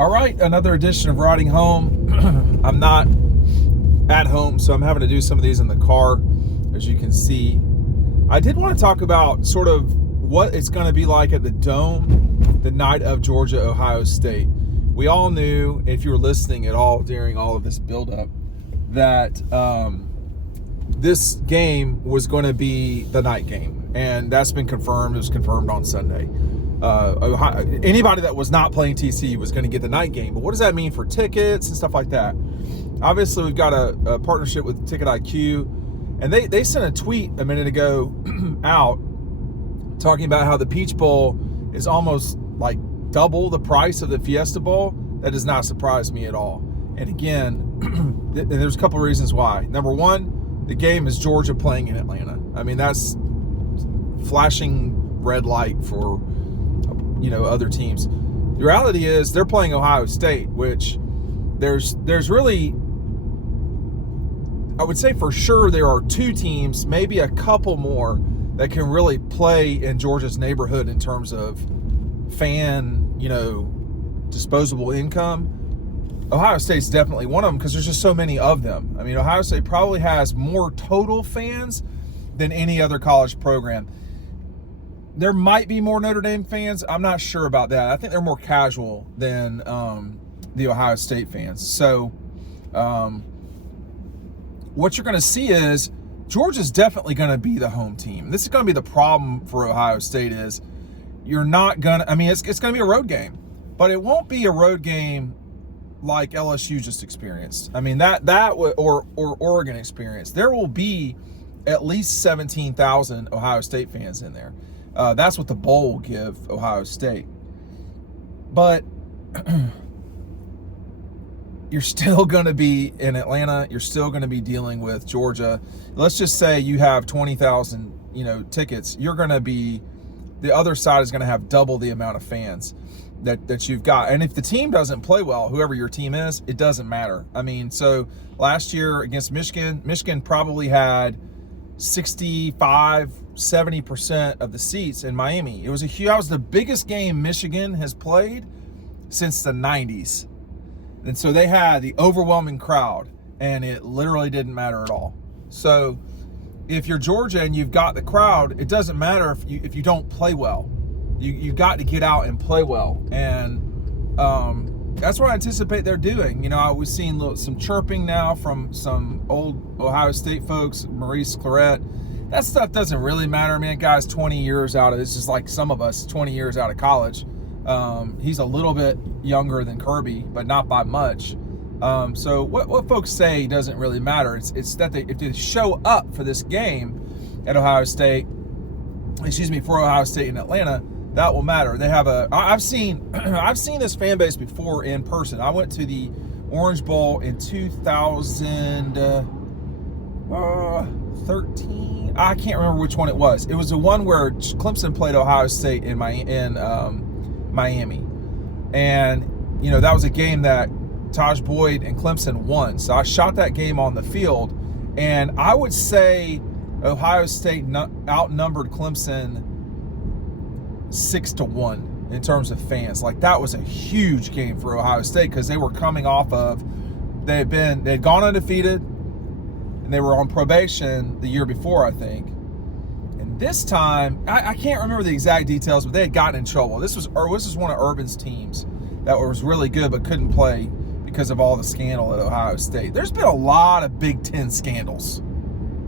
All right, another edition of Riding Home. I'm not at home, so I'm having to do some of these in the car, as you can see. I did want to talk about sort of what it's going to be like at the Dome the night of Georgia-Ohio State. We all knew, if you were listening at all during all of this buildup, that this game was going to be the night game, and that's been confirmed. It was confirmed on Sunday. Anybody that was not playing TCU was going to get the night game. But what does that mean for tickets and stuff like that? Obviously, we've got a partnership with Ticket IQ, and they sent a tweet a minute ago out talking about how the Peach Bowl is almost like double the price of the Fiesta Bowl. That does not surprise me at all. And again, there's a couple of reasons why. Number one, the game is Georgia playing in Atlanta. I mean, that's flashing red light for other teams. The reality is they're playing Ohio State, which there's really, I would say for sure there are two teams, maybe a couple more, that can really play in Georgia's neighborhood in terms of fan, disposable income. Ohio State's definitely one of them because there's just so many of them. I mean, Ohio State probably has more total fans than any other college program. There might be more Notre Dame fans. I'm not sure about that. I think they're more casual than the Ohio State fans. So what you're going to see is Georgia's definitely going to be the home team. This is going to be the problem for Ohio State is you're not going to, it's going to be a road game, but it won't be a road game like LSU just experienced. I mean, that or Oregon experienced. There will be at least 17,000 Ohio State fans in there. That's what the bowl will give Ohio State. But you're still going to be in Atlanta. You're still going to be dealing with Georgia. Let's just say you have 20,000, tickets. You're going to be, the other side is going to have double the amount of fans that you've got. And if the team doesn't play well, whoever your team is, it doesn't matter. I mean, so last year against Michigan probably had 65-70% of the seats in Miami. That was the biggest game Michigan has played since the 90s. And so they had the overwhelming crowd, and it literally didn't matter at all. So if you're Georgia and you've got the crowd, it doesn't matter if you don't play well. You've got to get out and play well. And that's what I anticipate they're doing. I was seeing some chirping now from some old Ohio State folks, Maurice Claret. That stuff doesn't really matter, man. Guy's 20 years out of, it's just like some of us, 20 years out of college. He's a little bit younger than Kirby, but not by much. So what folks say doesn't really matter. It's that if they show up for this game at for Ohio State in Atlanta, that will matter. They have I've seen this fan base before in person. I went to the Orange Bowl in 2013. I can't remember which one it was. It was the one where Clemson played Ohio State in Miami. And, that was a game that Taj Boyd and Clemson won. So I shot that game on the field, and I would say Ohio State outnumbered Clemson 6-1 in terms of fans. Like, that was a huge game for Ohio State because they were coming off of, they had gone undefeated, and they were on probation the year before, I think. And this time, I can't remember the exact details, but they had gotten in trouble. This was one of Urban's teams that was really good but couldn't play because of all the scandal at Ohio State. There's been a lot of Big Ten scandals.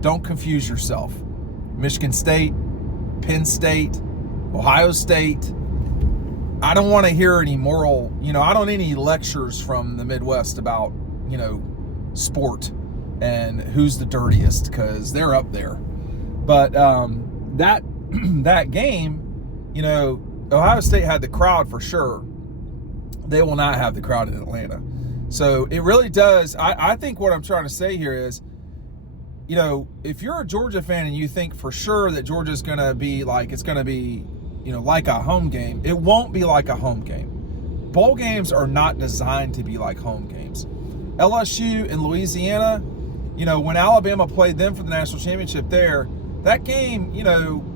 Don't confuse yourself. Michigan State, Penn State, Ohio State. I don't want to hear any moral, I don't need any lectures from the Midwest about, sport and who's the dirtiest, because they're up there. But that game, Ohio State had the crowd for sure. They will not have the crowd in Atlanta. So it really does. I think what I'm trying to say here is, if you're a Georgia fan and you think for sure that Georgia's going to be like, it's going to be, like a home game, it won't be like a home game. Bowl games are not designed to be like home games. LSU and Louisiana, when Alabama played them for the national championship there, that game,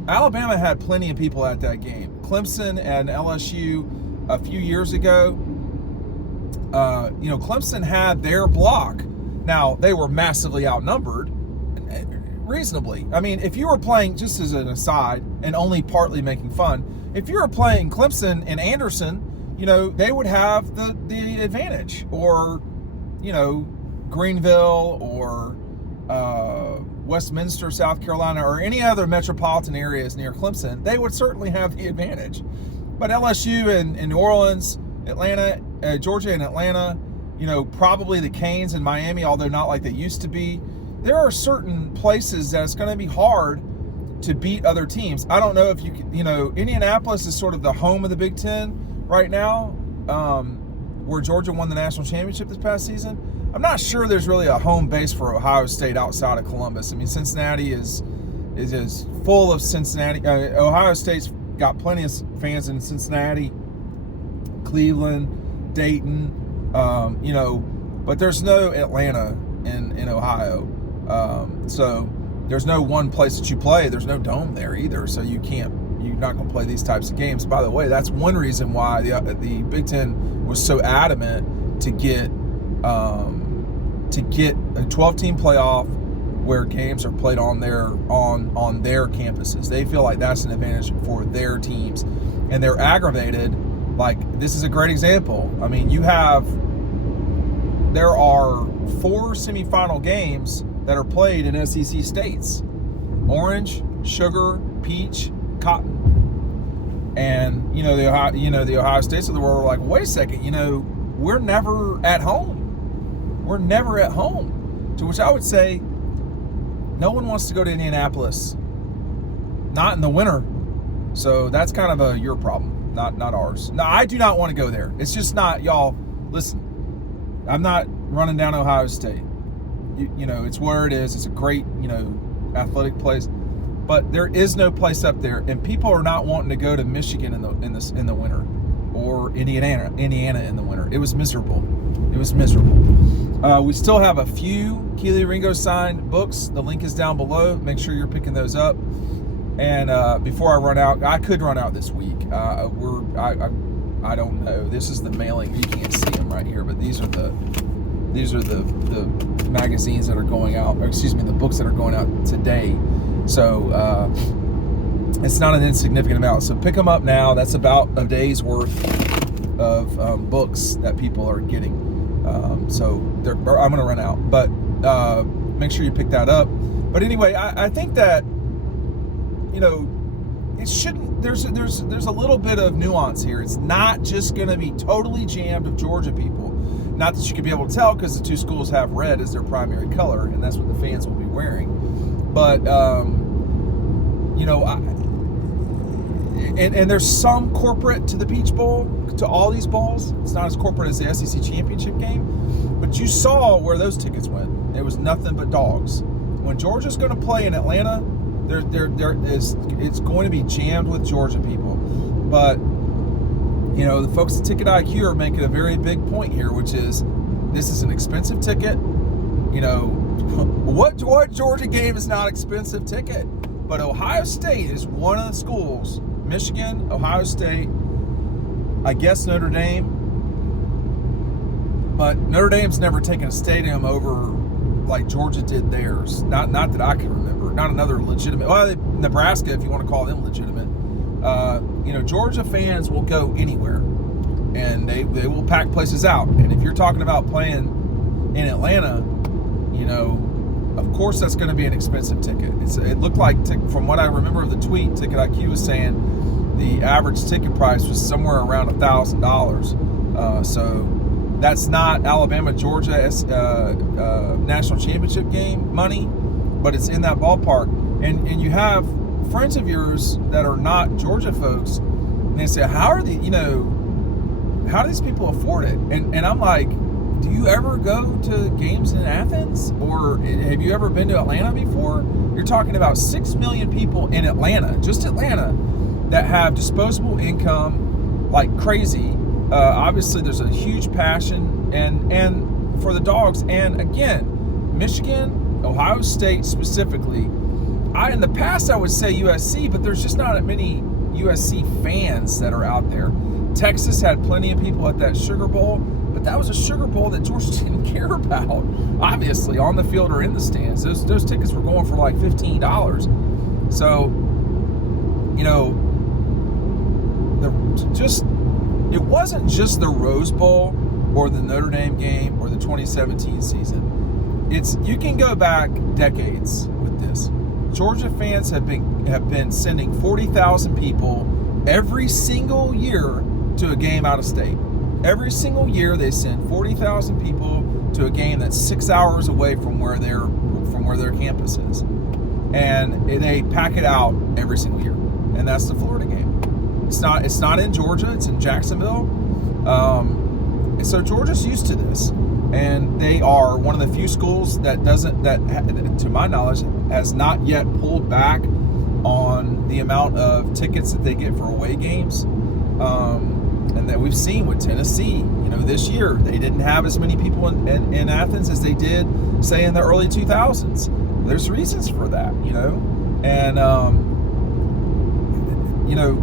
Alabama had plenty of people at that game. Clemson and LSU a few years ago, Clemson had their block. Now, they were massively outnumbered, reasonably. I mean, if you were playing, just as an aside, and only partly making fun, if you were playing Clemson and Anderson, they would have the advantage. Or, Greenville or Westminster, South Carolina, or any other metropolitan areas near Clemson, they would certainly have the advantage. But LSU and New Orleans, Atlanta, Georgia and Atlanta, probably the Canes and Miami, although not like they used to be. There are certain places that it's going to be hard to beat other teams. I don't know if you can, Indianapolis is sort of the home of the Big Ten right now, where Georgia won the national championship this past season. I'm not sure there's really a home base for Ohio State outside of Columbus. I mean, Cincinnati is full of Cincinnati. Ohio State's got plenty of fans in Cincinnati, Cleveland, Dayton, but there's no Atlanta in Ohio. So there's no one place that you play. There's no dome there either. So you're not going to play these types of games. By the way, that's one reason why the Big Ten was so adamant to get a 12-team playoff where games are played on their campuses. They feel like that's an advantage for their teams, and they're aggravated. Like, this is a great example. I mean, there are 4 semifinal games that are played in SEC states: Orange, Sugar, Peach, Cotton. And the Ohio States of the world are like, wait a second, we're never at home. We're never at home. To which I would say, no one wants to go to Indianapolis, not in the winter. So that's kind of your problem, not ours. No, I do not want to go there. It's just not, y'all. Listen, I'm not running down Ohio State. It's where it is. It's a great, athletic place, but there is no place up there, and people are not wanting to go to Michigan in the winter, or Indiana in the winter. It was miserable. We still have a few Kelee Ringo-Signed books. The link is down below. Make sure you're picking those up. And before I run out, I could run out this week. I don't know. This is the mailing. You can't see them right here, but these are the magazines that are going out. Or excuse me, the books that are going out today. So it's not an insignificant amount. So pick them up now. That's about a day's worth of books that people are getting. So I'm going to run out, but make sure you pick that up. But anyway, I think that it shouldn't. There's a little bit of nuance here. It's not just going to be totally jammed of Georgia people. Not that you could be able to tell, because the two schools have red as their primary color, and that's what the fans will be wearing. But and there's some corporate to the Peach Bowl, to all these bowls. It's not as corporate as the SEC championship game, but you saw where those tickets went. It was nothing but dogs. When Georgia's going to play in Atlanta, it's going to be jammed with Georgia people. But the folks at Ticket IQ are making a very big point here, which is this is an expensive ticket. What Georgia game is not expensive ticket? But Ohio State is one of the schools. Michigan, Ohio State, I guess Notre Dame. But Notre Dame's never taken a stadium over like Georgia did theirs. Not that I can remember. Not another legitimate. Well, Nebraska, if you want to call them legitimate. Georgia fans will go anywhere, and they will pack places out. And if you're talking about playing in Atlanta, of course that's going to be an expensive ticket. It looked like, from what I remember of the tweet, Ticket IQ was saying the average ticket price was somewhere around $1,000. So that's not Alabama-Georgia national championship game money, but it's in that ballpark. And you have friends of yours that are not Georgia folks, and they say, how do these people afford it? And I'm like, do you ever go to games in Athens? Or have you ever been to Atlanta before? You're talking about 6 million people in Atlanta, just Atlanta, that have disposable income like crazy. Obviously, there's a huge passion and for the dogs. And again, Michigan, Ohio State specifically, in the past I would say USC, but there's just not that many USC fans that are out there. Texas had plenty of people at that Sugar Bowl, But that was a Sugar Bowl that Georgia didn't care about, obviously, on the field or in the stands. Those tickets were going for like $15. So, you know, it wasn't just the Rose Bowl or the Notre Dame game or the 2017 season. You can go back decades with this. Georgia fans have been sending 40,000 people every single year to a game out of state. Every single year they send 40,000 people to a game that's 6 hours away from where their campus is, and they pack it out every single year. And that's the Florida game. It's not in Georgia. It's in Jacksonville. So Georgia's used to this, and they are one of the few schools that to my knowledge, has not yet pulled back on the amount of tickets that they get for away games. And that we've seen with Tennessee, you know, this year they didn't have as many people in Athens as they did, say, in the early 2000s. There's reasons for that, you know, and you know,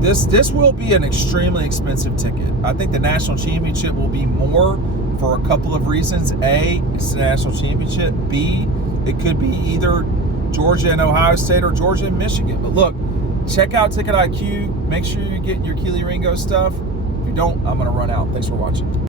this will be an extremely expensive ticket. I think the national championship will be more for a couple of reasons. A, it's the national championship. B, it could be either Georgia and Ohio State or Georgia and Michigan. But look, check out Ticket IQ. Make sure you get your Kelee Ringo stuff. If you don't, I'm going to run out. Thanks for watching.